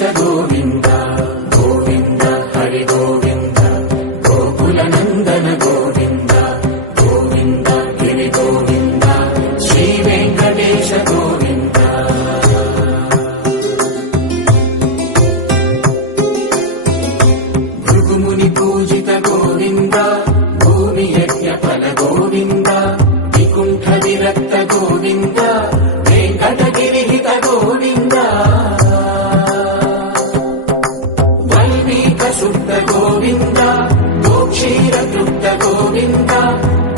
వెంకటేశ గోవింద గోవింద హరి గోవింద గోకుల నందన గోవింద గోవింద గిరి గోవింద శ్రీ వెంకటేశ గోవింద భృగుముని పూజిత గోవింద భూమి యజ్ఞ ఫల గోవింద వికుంఠ విరక్త గోవింద వెంకటగిరిహిత గోవింద వల్మీక శుద్ధ గోవింద గోక్షీర తృప్త గోవింద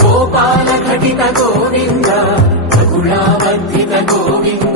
గోపాల ఘటిత గోవింద రఘుళావర్ధిత గోవింద